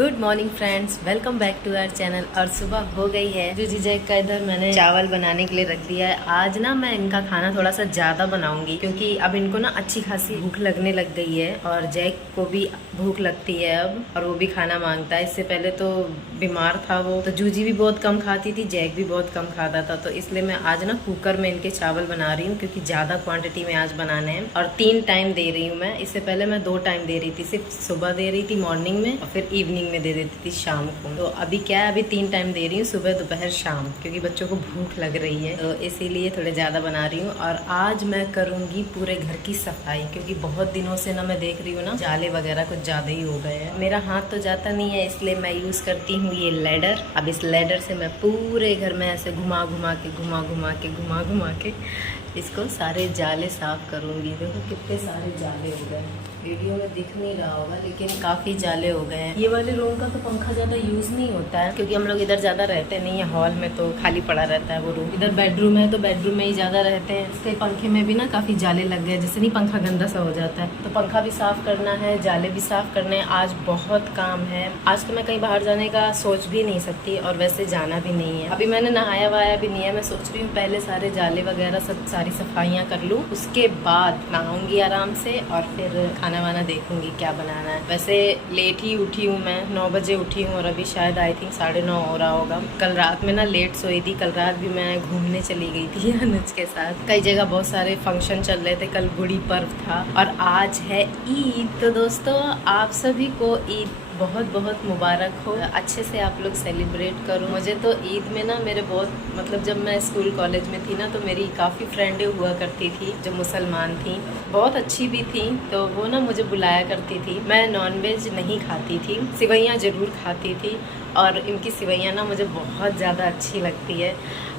Good morning friends, welcome back to our channel. और सुबह हो गई है। जो जीजैक का इधर मैंने चावल बनाने के लिए रख दिया है। आज ना मैं इनका खाना थोड़ा सा ज़्यादा बनाऊंगी क्योंकि अब इनको ना अच्छी खासी भूख लगने लग गई है और जैक को भी भूख लगती है अब, और वो भी खाना मांगता है। इससे पहले तो बीमार था वो, तो जूजी भी बहुत कम खाती थी, जैक भी बहुत कम खाता था। तो इसलिए मैं आज ना कुकर में इनके चावल बना रही हूँ क्योंकि ज़्यादा क्वान्टिटी में आज बनाने हैं। और 3 टाइम दे रही हूँ मैं। इससे पहले मैं 2 टाइम दे रही थी, सिर्फ सुबह दे रही थी मॉर्निंग में और फिर इवनिंग में दे देती थी शाम को। तो अभी क्या है, अभी 3 टाइम दे रही हूँ, सुबह दोपहर शाम, क्योंकि बच्चों को भूख लग रही है तो इसीलिए थोड़े ज़्यादा बना रही हूँ। और आज मैं करूँगी पूरे घर की सफाई क्योंकि बहुत दिनों से ना मैं देख रही हूँ ना जाले वगैरह कुछ ज़्यादा ही हो गए हैं। मेरा हाथ तो जाता नहीं है, इसलिए मैं यूज़ करती हूँ ये लेडर। अब इस लेडर से मैं पूरे घर में ऐसे घुमा घुमा के इसको सारे जाले साफ करूँगी। देखो कितने सारे जाले हो गए, वीडियो में दिख नहीं रहा होगा लेकिन काफ़ी जाले हो गए हैं। ये वाले रूम का तो पंखा ज़्यादा यूज़ नहीं होता है क्योंकि हम लोग इधर ज़्यादा रहते नहीं है, हॉल में तो खाली पड़ा रहता है वो रूम। इधर बेडरूम है तो बेडरूम में ही ज़्यादा रहते हैं। इसके पंखे में भी ना काफ़ी जाले लग गए, जैसे नहीं पंखा गंदा सा हो जाता है। तो पंखा भी साफ़ करना है, जाले भी साफ़ करने हैं। आज बहुत काम है। आज तो मैं कहीं बाहर जाने का सोच भी नहीं सकती और वैसे जाना भी नहीं है। अभी मैंने नहाया वाया भी नहीं है। मैं सोच रही हूँ पहले सारे जाले वगैरह सब सारी सफाइयाँ कर लूँ, उसके बाद नहाऊंगी आराम से और फिर खाना वाना देखूंगी क्या बनाना है। वैसे लेट ही उठी हूँ मैं, 9 बजे उठी हूँ और अभी शायद आई थिंक 9:30 हो रहा होगा। कल रात में ना लेट सोई थी। कल रात भी मैं घूमने चली गई थी अनुज के साथ। कई जगह बहुत सारे फंक्शन चल रहे थे। कल गुड़ी पर्व था और आज है ईद। तो दोस्तों आप सभी को ईद बहुत बहुत मुबारक हो। अच्छे से आप लोग सेलिब्रेट करो। मुझे तो ईद में ना मेरे बहुत मतलब जब मैं स्कूल कॉलेज में थी ना तो मेरी काफ़ी फ्रेंडें हुआ करती थी जो मुसलमान थी, बहुत अच्छी भी थी। तो वो ना मुझे बुलाया करती थी। मैं नॉनवेज नहीं खाती थी, सिवैयाँ ज़रूर खाती थी और इनकी सिवैयाँ ना मुझे बहुत ज़्यादा अच्छी लगती है।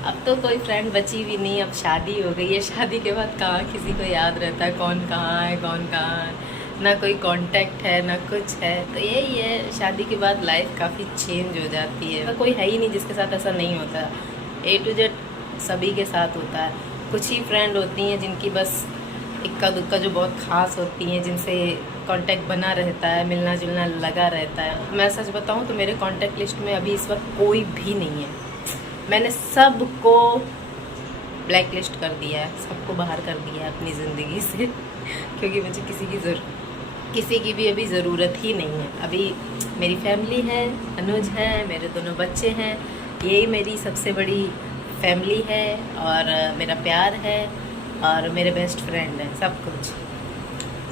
अब तो कोई फ्रेंड बची भी नहीं, अब शादी हो गई है। शादी के बाद कहाँ किसी को याद रहता है कौन कहाँ है कौन कहाँ है, ना कोई कांटेक्ट है ना कुछ है। तो यही है, शादी के बाद लाइफ काफ़ी चेंज हो जाती है। तो कोई है ही नहीं जिसके साथ ऐसा नहीं होता। A to Z सभी के साथ होता है। कुछ ही फ्रेंड होती हैं जिनकी बस इक्का दुक्का जो बहुत ख़ास होती हैं, जिनसे कांटेक्ट बना रहता है, मिलना जुलना लगा रहता है। मैं सच बताऊं तो मेरे कांटेक्ट लिस्ट में अभी इस वक्त कोई भी नहीं है। मैंने सबको ब्लैक लिस्ट कर दिया है, सबको बाहर कर दिया है अपनी ज़िंदगी से क्योंकि मुझे किसी की भी अभी ज़रूरत ही नहीं है। अभी मेरी फैमिली है, अनुज है, मेरे दोनों बच्चे हैं, यही मेरी सबसे बड़ी फैमिली है और मेरा प्यार है और मेरे बेस्ट फ्रेंड हैं, सब कुछ।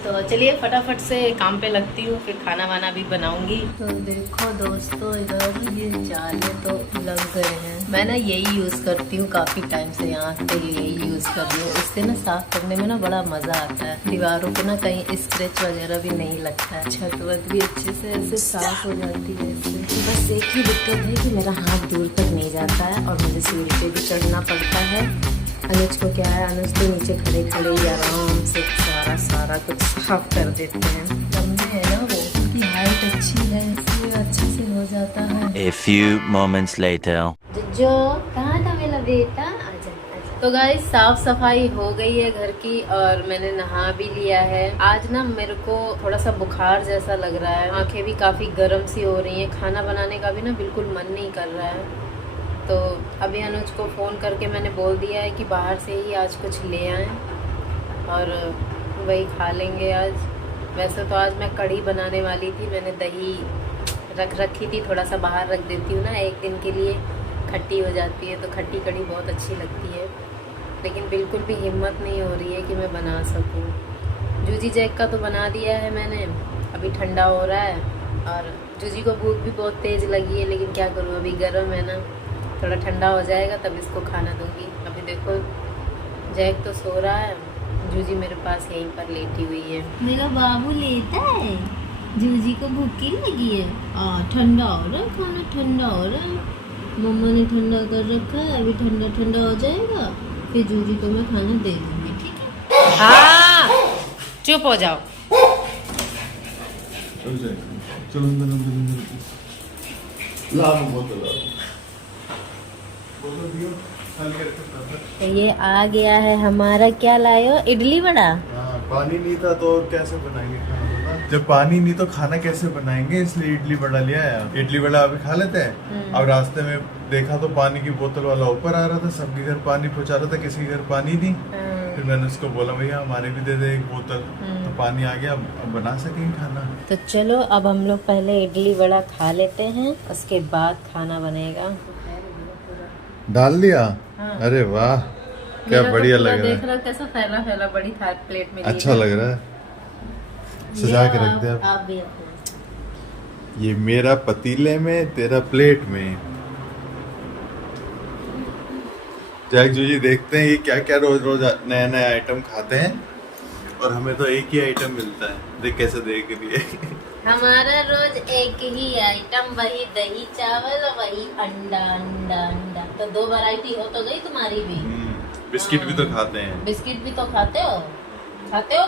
तो चलिए फटाफट से काम पे लगती हूँ, फिर खाना वाना भी बनाऊंगी। तो देखो दोस्तों इधर ये जाले तो लग गए हैं। मैं ना यही यूज़ करती हूँ काफ़ी टाइम से, यहाँ से यही यूज़ कर रही हूँ। इससे ना साफ़ करने में ना बड़ा मज़ा आता है। दीवारों को ना कहीं स्क्रैच वगैरह भी नहीं लगता है। छत वत भी अच्छे से ऐसे साफ़ हो जाती है इससे। बस एक ही दिक्कत है कि मेरा हाथ दूर तक नहीं जाता है और मुझे सीढ़ी पे भी चढ़ना पड़ता है। अनुज को क्या है, अनुज तो नीचे खड़े खड़े ही आराम से सारा कुछ साफ कर देते हैं। लंबे है ना वो, उनकी हाइट अच्छी है इसलिए अच्छे से हो जाता है। A few moments later. जो कहाँ था मेरा बेटा, आजा। तो गाइस साफ सफाई हो गई है घर की और मैंने नहा भी लिया है। आज ना मेरे को थोड़ा सा बुखार जैसा लग रहा है, आंखें भी काफी गर्म सी हो रही हैं, खाना बनाने का भी ना बिल्कुल मन नहीं कर रहा है। तो अभी अनुज को फ़ोन करके मैंने बोल दिया है कि बाहर से ही आज कुछ ले आएँ और वही खा लेंगे आज। वैसे तो आज मैं कढ़ी बनाने वाली थी, मैंने दही रख रखी थी, थोड़ा सा बाहर रख देती हूँ ना एक दिन के लिए, खट्टी हो जाती है तो खट्टी कढ़ी बहुत अच्छी लगती है। लेकिन बिल्कुल भी हिम्मत नहीं हो रही है कि मैं बना सकूँ। जूजी जैक का तो बना दिया है मैंने, अभी ठंडा हो रहा है और जूजी को भूख भी बहुत तेज़ लगी है, लेकिन क्या करूँ अभी गर्म है ना, थोड़ा ठंडा हो जाएगा तब इसको खाना दूँगी। अभी देखो जैक तो सो रहा है, जूजी मेरे पास यहीं पर लेटी हुई है। मेरा बाबू लेटा है, जूजी को भूखी लगी है। ठंडा हो रहा है, खाना ठंडा हो रहा है, मम्मा ने ठंडा कर रखा है। अभी ठंडा ठंडा हो जाएगा फिर जूजी को मैं खाना दे दूँगी, ठीक है? हाँ चुप हो जाओ। ये आ गया है हमारा, क्या लायो, इडली वड़ा। पानी नहीं था तो कैसे बनाएंगे खाना? जब पानी नहीं तो खाना कैसे बनाएंगे, इसलिए इडली वड़ा लिया है। इडली वड़ा अभी खा लेते हैं। अब रास्ते में देखा तो पानी की बोतल वाला ऊपर आ रहा था, सबके घर पानी पहुंचा रहा था, किसी के घर पानी नहीं। फिर मैंने उसको बोला भैया हमारे भी दे दे एक बोतल, तो पानी आ गया, अब बना सकेंगे खाना। तो चलो अब हम लोग पहले इडली वड़ा खा लेते हैं, उसके बाद खाना बनेगा। डाल दिया। अरे वाह क्या बढ़िया लग रहा देख रहा कैसा फैला फैला बड़ी थाली प्लेट में। अच्छा लग रहा है, सजा के रख दे। आप भी अपना। ये मेरा पतीले में, तेरा प्लेट में। जैक जूजी देखते हैं ये क्या क्या रोज रोज नया नया आइटम खाते हैं, और हमें तो एक ही आइटम मिलता है। देख कैसे देख रही है। हमारा रोज एक ही आइटम, वही दही चावल और वही अंडा अंडा अंडा। तो 2 वैरायटी हो तो गई तुम्हारी भी। बिस्किट भी तो खाते हैं। बिस्किट भी तो खाते हो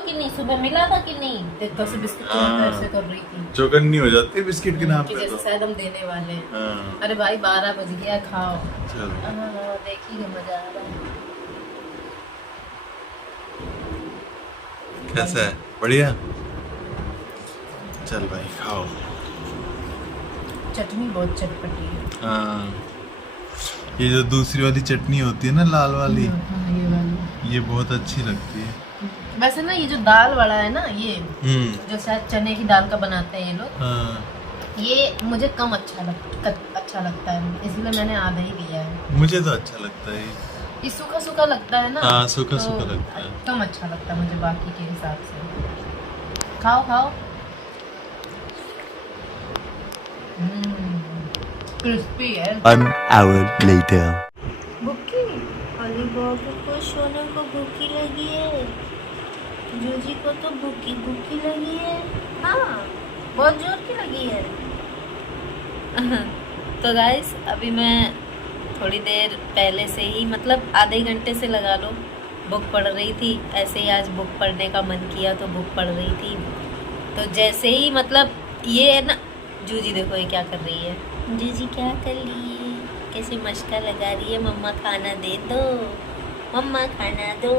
कि नहीं? सुबह मिला था कि नहीं? देखो से बिस्किट ऐसे कर रही थी, चौकन्नी हो जाती है बिस्किट के नाम पे जैसे तो। शायद हम देने वाले हैं। हाँ। अरे भाई 12 बज गया, खाओ। चलो देखिए मजा आ रहा है। कैसा है? बढ़िया। चल भाई खाओ। चटनी बहुत चटपटी है। हाँ, ये जो दूसरी वाली चटनी होती है ना, लाल वाली, ये वाली ये बहुत अच्छी लगती है। वैसे ना ये जो दाल वाला है ना, ये हम्म। जो शायद चने की दाल का बनाते हैं ये लोग, हाँ, ये मुझे कम अच्छा लगता है, इसलिए मैंने आधा ही लिया है। मुझे तो अच्छा लगता है। ये सूखा सूखा लगता है ना। हाँ, सूखा तो सूखा लगता है। कम अच्छा लगता है मुझे बाकी के हिसाब से। खाओ खाओ। क्रिस्पी है। An hour later. भूखी अली बाबू को, सोना को भूखी लगी है, जूजी को तो भूखी लगी है। हाँ बहुत जोर की लगी है। तो गाइस अभी मैं थोड़ी देर पहले से ही, मतलब आधे घंटे से लगा लो, बुक पढ़ रही थी। ऐसे ही आज बुक पढ़ने का मन किया तो बुक पढ़ रही थी। तो जैसे ही मतलब ये है ना, जूजी देखो ये क्या कर रही है। जूजी क्या कर रही है, कैसे मशका लगा रही है। मम्मा खाना दे दो, मम्मा खाना दो,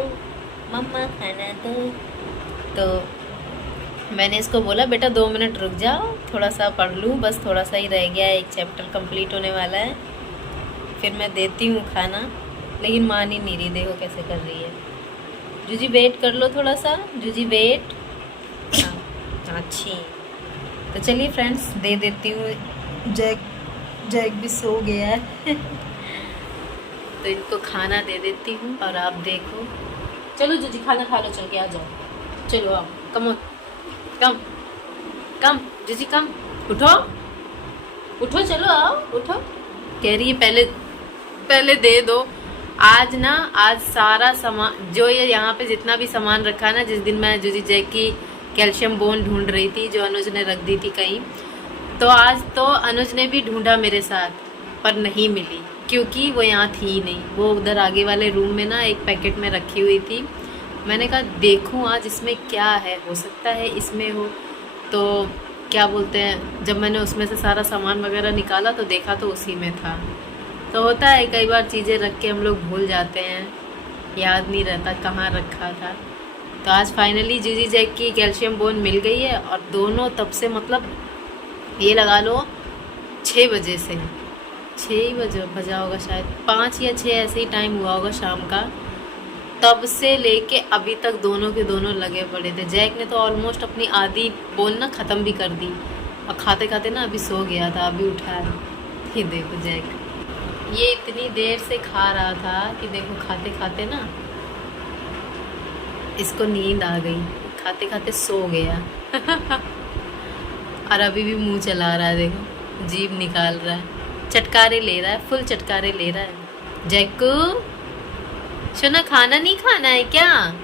मम्मा खाना दो। तो मैंने इसको बोला बेटा 2 मिनट रुक जाओ, थोड़ा सा पढ़ लूँ, बस थोड़ा सा ही रह गया है, एक चैप्टर कंप्लीट होने वाला है, फिर मैं देती हूँ खाना। लेकिन मान ही नहीं रही, देखो कैसे कर रही है। जूजी वेट कर लो थोड़ा सा, जूजी वेट। हाँ अच्छी। तो चलिए फ्रेंड्स दे देती हूँ। जैक भी सो गया है। तो इनको खाना दे देती हूँ और आप देखो। चलो जूजी खाना खा लो, चल के आ जाओ। चलो आओ, कम कम कम जूजी कम, उठो उठो, चलो आओ उठो। कह रही है पहले दे दो। आज सारा सामान जो ये यहाँ पे जितना भी सामान रखा है ना, जिस दिन मैं जूजी जैक की कैल्शियम बोन ढूंढ रही थी जो अनुज ने रख दी थी कहीं, तो आज तो अनुज ने भी ढूंढा मेरे साथ, पर नहीं मिली, क्योंकि वो यहाँ थी ही नहीं। वो उधर आगे वाले रूम में ना एक पैकेट में रखी हुई थी। मैंने कहा देखूं आज इसमें क्या है, हो सकता है इसमें हो। तो क्या बोलते हैं, जब मैंने उसमें से सारा सामान वगैरह निकाला तो देखा तो उसी में था। तो होता है कई बार चीज़ें रख के हम लोग भूल जाते हैं, याद नहीं रहता कहाँ रखा था। तो आज फाइनली जूजी जैक की कैल्शियम बोन मिल गई है, और दोनों तब से, मतलब ये लगा लो 6 बजे से, 6 बजा होगा शायद, 5 या 6 ऐसे ही टाइम हुआ होगा शाम का, तब से लेके अभी तक दोनों के दोनों लगे पड़े थे। जैक ने तो ऑलमोस्ट अपनी आधी बोन ना ख़त्म भी कर दी, और खाते खाते ना अभी सो गया था, अभी उठा है। ये देखो जैक, ये इतनी देर से खा रहा था कि देखो खाते खाते ना इसको नींद आ गई, खाते खाते सो गया। और अभी भी मुंह चला रहा है, देखो जीभ निकाल रहा है, चटकारे ले रहा है, फुल चटकारे ले रहा है। जैकू सुना, खाना नहीं खाना है क्या?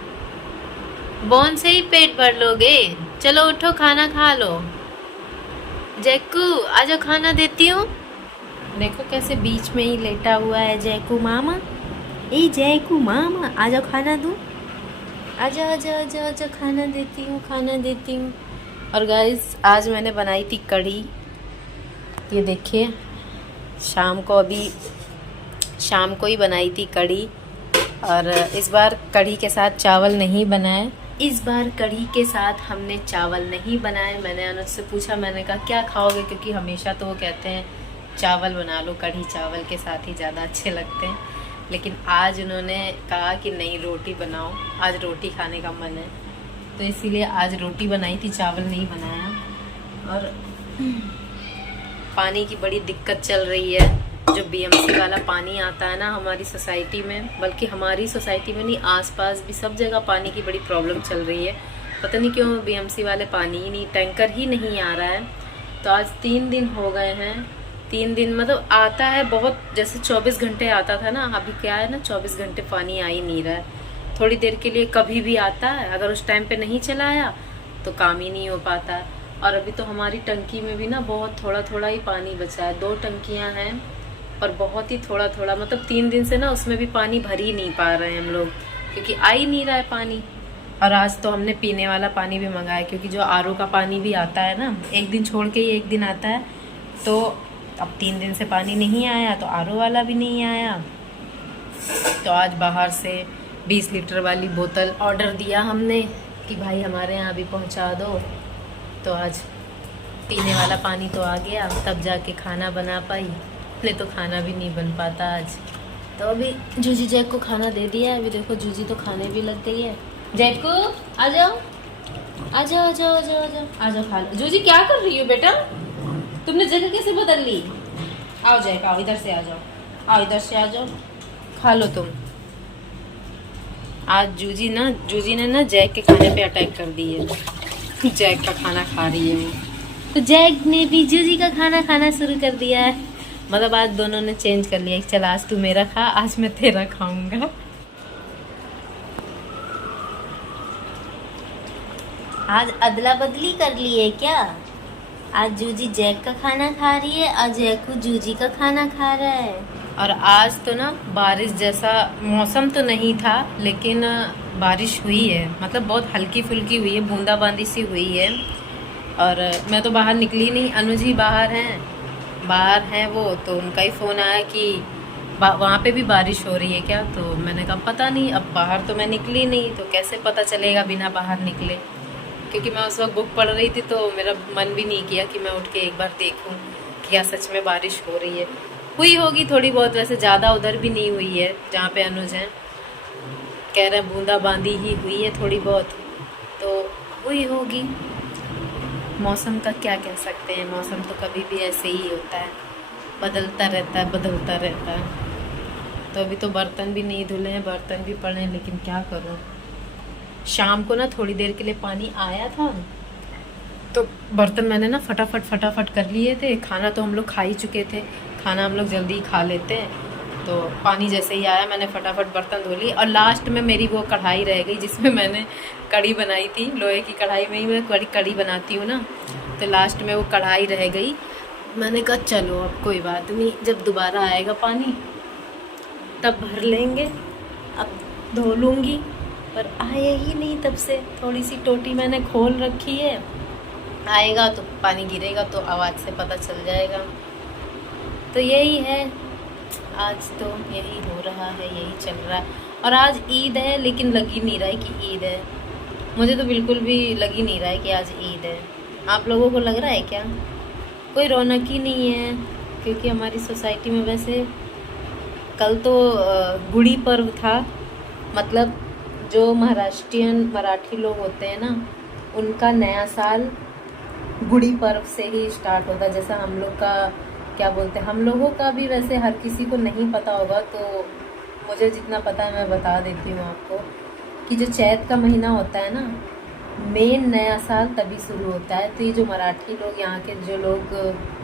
बोन से ही पेट भर लोगे? चलो उठो खाना खा लो। जैकू आजा खाना देती हूँ। देखो कैसे बीच में ही लेटा हुआ है जैकू मामा। ए जैकू मामा आजा खाना दूँ, आजा आजा आजा आजा, खाना देती हूँ, खाना देती हूँ। और गाइस आज मैंने बनाई थी कढ़ी, ये देखिए शाम को ही बनाई थी कढ़ी। और इस बार कढ़ी के साथ चावल नहीं बनाए, इस बार कढ़ी के साथ हमने चावल नहीं बनाए। मैंने अनुज से पूछा, मैंने कहा क्या खाओगे, क्योंकि हमेशा तो वो कहते हैं चावल बना लो, कढ़ी चावल के साथ ही ज़्यादा अच्छे लगते हैं। लेकिन आज उन्होंने कहा कि नहीं रोटी बनाओ, आज रोटी खाने का मन है, तो इसीलिए आज रोटी बनाई थी, चावल नहीं बनाया। और पानी की बड़ी दिक्कत चल रही है। जो बीएमसी वाला पानी आता है ना हमारी सोसाइटी में, बल्कि हमारी सोसाइटी में नहीं, आसपास भी सब जगह पानी की बड़ी प्रॉब्लम चल रही है। पता नहीं क्यों बीएमसी वाले पानी ही नहीं, टैंकर ही नहीं आ रहा है। तो आज 3 दिन हो गए हैं। 3 दिन मतलब आता है बहुत, जैसे 24 घंटे आता था ना, अभी क्या है ना 24 घंटे पानी आ ही नहीं रहा है। थोड़ी देर के लिए कभी भी आता है, अगर उस टाइम पे नहीं चला आया तो काम ही नहीं हो पाता है। और अभी तो हमारी टंकी में भी ना बहुत थोड़ा थोड़ा ही पानी बचा है, 2 टंकियां हैं और बहुत ही थोड़ा थोड़ा, मतलब 3 दिन से ना उसमें भी पानी भर ही नहीं पा रहे हैं हम लोग, क्योंकि आ ही नहीं रहा है पानी। और आज तो हमने पीने वाला पानी भी मंगाया, क्योंकि जो आरओ का पानी भी आता है ना, एक दिन छोड़ के ही एक दिन आता है, तो अब 3 दिन से पानी नहीं आया तो आरओ वाला भी नहीं आया। तो आज बाहर से 20 लीटर वाली बोतल ऑर्डर दिया हमने कि भाई हमारे यहाँ भी पहुँचा दो। तो आज पीने वाला पानी तो आ गया, तब जाके खाना बना पाई, नहीं तो खाना भी नहीं बन पाता आज। तो अभी जूजी जैक को खाना दे दिया है। अभी देखो जूजी तो खाने भी लग गई है। जैक को आ जाओ आ जाओ आ जाओ आ जाओ आ जाओ आ जाओ, खा लो। जूजी क्या कर रही हो बेटा, तुमने जगह कैसे बदल ली? आओ जैक, आओ इधर से आ जाओ, आओ इधर से आ जाओ, खा लो तुम। आज जूजी ने ना जैक के खाने पे अटैक कर दी है। जैक का खाना खा रही है वो, तो जैक ने भी जूजी का खाना खाना शुरू कर दिया है। मतलब आज दोनों ने चेंज कर लिया, चल आज तू मेरा खा, आज मैं तेरा खाऊंगा। आज अदला बदली कर ली है क्या? आज जूजी जैक का खाना खा रही है और जैकू जूजी का खाना खा रहा है। और आज तो ना बारिश जैसा मौसम तो नहीं था, लेकिन बारिश हुई है, मतलब बहुत हल्की फुल्की हुई है, बूंदाबांदी सी हुई है। और मैं तो बाहर निकली नहीं, अनुज ही बाहर हैं वो, तो उनका ही फ़ोन आया कि वहाँ पे भी बारिश हो रही है क्या? तो मैंने कहा पता नहीं, अब बाहर तो मैं निकली नहीं, तो कैसे पता चलेगा बिना बाहर निकले। क्योंकि मैं उस वक्त बुक पढ़ रही थी, तो मेरा मन भी नहीं किया कि मैं उठ के एक बार देखूं कि क्या सच में बारिश हो रही है। हुई होगी थोड़ी बहुत, वैसे ज़्यादा उधर भी नहीं हुई है जहाँ पे अनुज हैं, कह रहे हैं बूंदाबांदी ही हुई है थोड़ी बहुत, तो हुई होगी। मौसम का क्या कह सकते हैं, मौसम तो कभी भी ऐसे ही होता है, बदलता रहता है। तो अभी तो बर्तन भी नहीं धुले हैं, बर्तन भी पड़े हैं, लेकिन क्या करूँ। शाम को ना थोड़ी देर के लिए पानी आया था, तो बर्तन मैंने ना फटाफट कर लिए थे। खाना तो हम लोग खा ही चुके थे, खाना हम लोग जल्दी खा लेते हैं। तो पानी जैसे ही आया मैंने फटाफट बर्तन धो ली। और लास्ट में मेरी वो कढ़ाई रह गई जिसमें मैंने कढ़ी बनाई थी, लोहे की कढ़ाई में ही मैं कढ़ी बनाती हूँ ना, तो लास्ट में वो कढ़ाई रह गई। मैंने कहा चलो अब कोई बात नहीं, जब दोबारा आएगा पानी तब भर लेंगे, अब धो लूँगी। पर आया ही नहीं तब से, थोड़ी सी टोटी मैंने खोल रखी है, आएगा तो पानी गिरेगा तो आवाज़ से पता चल जाएगा। तो यही है, आज तो यही हो रहा है, यही चल रहा है। और आज ईद है, लेकिन लग ही नहीं रहा है कि ईद है। मुझे तो बिल्कुल भी लग ही नहीं रहा है कि आज ईद है। आप लोगों को लग रहा है क्या? कोई रौनक ही नहीं है, क्योंकि हमारी सोसाइटी में वैसे कल तो गुड़ी पर्व था, मतलब जो मराठी लोग होते हैं ना, उनका नया साल गुड़ी पर्व से ही स्टार्ट होता है। जैसा हम लोग का क्या बोलते हैं, हम लोगों का भी वैसे हर किसी को नहीं पता होगा, तो मुझे जितना पता है मैं बता देती हूँ आपको कि जो चैत का महीना होता है ना, मेन नया साल तभी शुरू होता है। तो ये जो मराठी लोग, यहाँ के जो लोग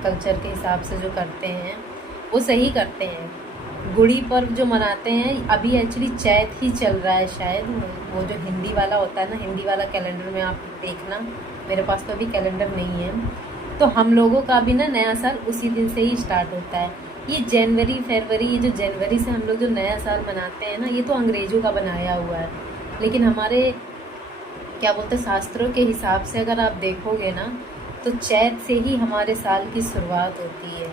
कल्चर के हिसाब से जो करते हैं वो सही करते हैं। गुड़ी पर्व जो मनाते हैं, अभी एक्चुअली चैत ही चल रहा है शायद, वो जो हिंदी वाला होता है ना, हिंदी वाला कैलेंडर में आप देखना, मेरे पास तो अभी कैलेंडर नहीं है। तो हम लोगों का भी ना नया साल उसी दिन से ही स्टार्ट होता है। ये जनवरी फरवरी, ये जो जनवरी से हम लोग जो नया साल मनाते हैं ना, ये तो अंग्रेज़ों का बनाया हुआ है। लेकिन हमारे क्या बोलते हैं शास्त्रों के हिसाब से अगर आप देखोगे ना, तो चैत से ही हमारे साल की शुरुआत होती है।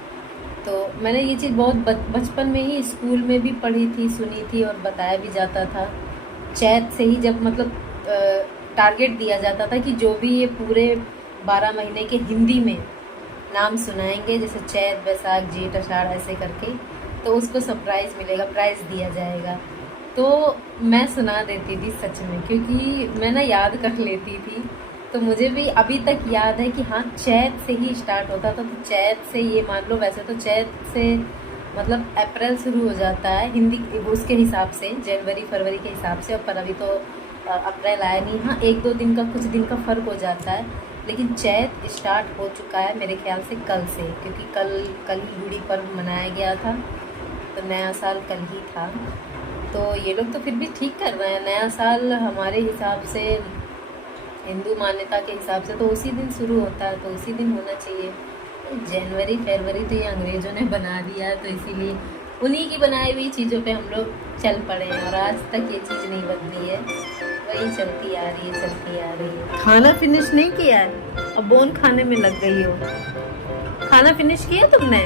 तो मैंने ये चीज़ बहुत बचपन में ही स्कूल में भी पढ़ी थी, सुनी थी और बताया भी जाता था। चैत से ही जब मतलब टारगेट दिया जाता था कि जो भी ये पूरे 12 महीने के हिंदी में नाम सुनाएंगे, जैसे चैत, बैसाख, जेठ, आषाढ़ ऐसे करके, तो उसको सरप्राइज मिलेगा, प्राइज दिया जाएगा। तो मैं सुना देती थी सच में, क्योंकि मैं ना याद कर लेती थी। तो मुझे भी अभी तक याद है कि हाँ, चैत से ही स्टार्ट होता था। तो चैत से ये मान लो, वैसे तो चैत से मतलब अप्रैल शुरू हो जाता है हिंदी उसके हिसाब से, जनवरी फरवरी के हिसाब से, पर अभी तो अप्रैल आया नहीं। हाँ, 1-2 दिन का, कुछ दिन का फ़र्क हो जाता है, लेकिन चैत स्टार्ट हो चुका है मेरे ख्याल से कल से, क्योंकि कल ही गुड़ी पर्व मनाया गया था, तो नया साल कल ही था। तो ये लोग तो फिर भी ठीक कर रहे हैं। नया साल हमारे हिसाब से, हिंदू मान्यता के हिसाब से तो उसी दिन शुरू होता है, तो उसी दिन होना चाहिए। जनवरी फरवरी तो ये अंग्रेज़ों ने बना दिया है, तो इसीलिए उन्हीं की बनाई हुई चीज़ों पे हम लोग चल पड़े हैं, और आज तक ये चीज़ नहीं बदली है, वही चलती आ रही है, चलती आ रही है। खाना फिनिश नहीं किया है, अब बोन खाने में लग गई हो। खाना फिनिश किया तुमने?